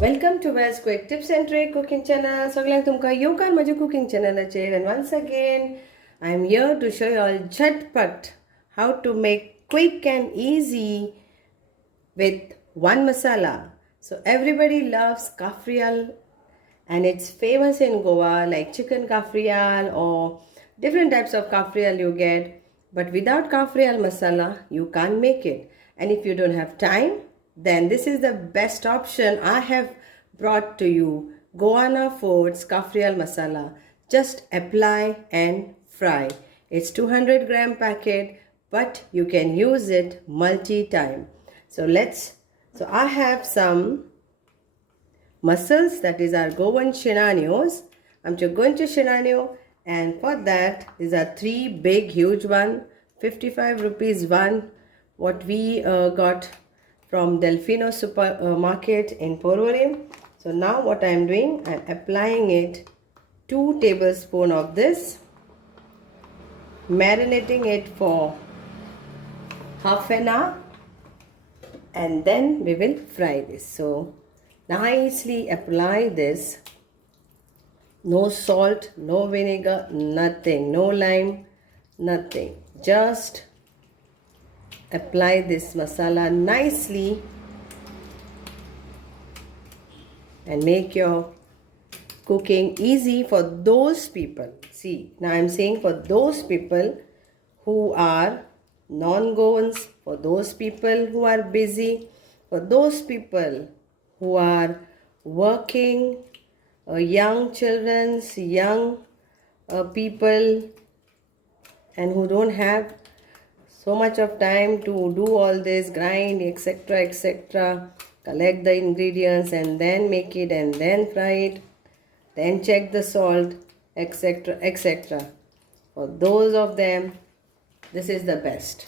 Welcome to Wells Quick Tips and Trick Cooking Channel. सगळ्यांक तुमका येवकार माझ्या cooking channelaचेर and once again I am here to show you all झटपट how to make quick and easy with one masala. So everybody loves Cafreal and it's famous in Goa like chicken Cafreal or different types of Cafreal you get. But without Cafreal masala, you can't make it. And if you don't have time, then this is the best option I have brought to you. Goana Foods Cafreal Masala. Just apply and fry. It's 200-gram packet, but you can use it multi-time. So I have some mussels, that is our Goan Xinaneos. I'm just going to Xinaneo, and for that these are three big huge one, 55 rupees one, what we got from Delfino supermarket in Porvorim. So now what I am doing, I am applying it 2 tablespoons of this, marinating it for half an hour, and then we will fry this. So nicely apply this. No salt, no vinegar, nothing, no lime, nothing. Just apply this masala nicely and make your cooking easy for those people. See, now I am saying for those people who are non-Goans, for those people who are busy, for those people who are working, young children, young people, and who don't have so much of time to do all this, grind, etc., etc., collect the ingredients and then make it and then fry it, then check the salt, etc., etc. For those of them, this is the best.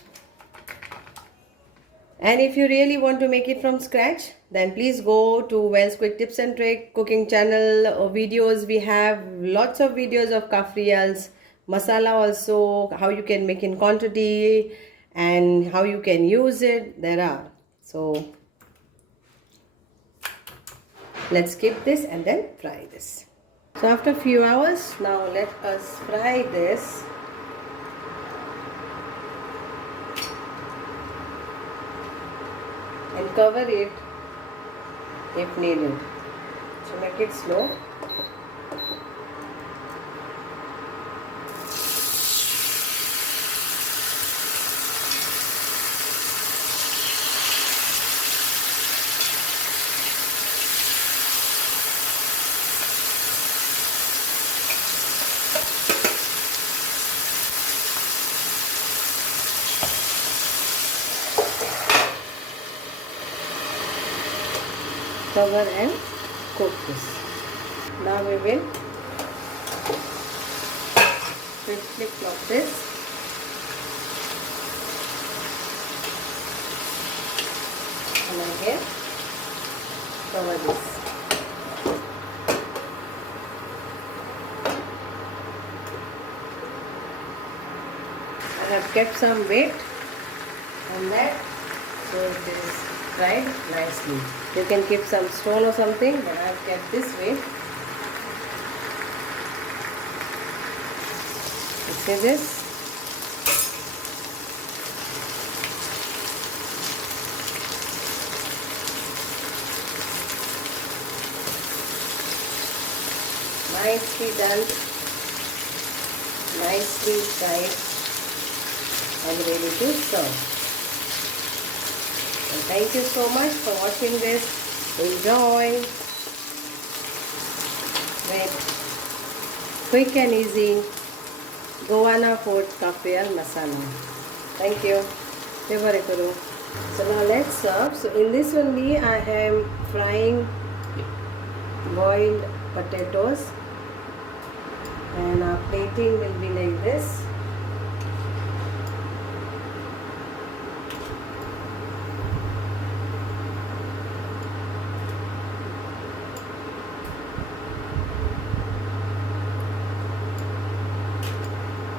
And if you really want to make it from scratch, then please go to Wells Quick Tips and Trick cooking channel videos. We have lots of videos of Cafreals, masala also, how you can make in quantity and how you can use it. There are. So let's skip this and then fry this. So after a few hours, now let us fry this. And cover it if needed. So make it slow. Cover and cook this. Now we will flip-flop this. And again cover this. I have kept some weight on that, so it is fried nicely. You can keep some stone or something, but I have kept this way. You see this? Nicely done, nicely fried and ready to serve. And thank you so much for watching this. Enjoy with quick and easy Goana Foods Cafreal Masala. Thank you. So now let's serve. So in this only I am frying boiled potatoes, and our plating will be like this.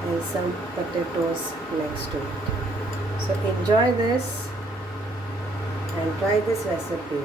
And some potatoes next to it. So enjoy this and try this recipe.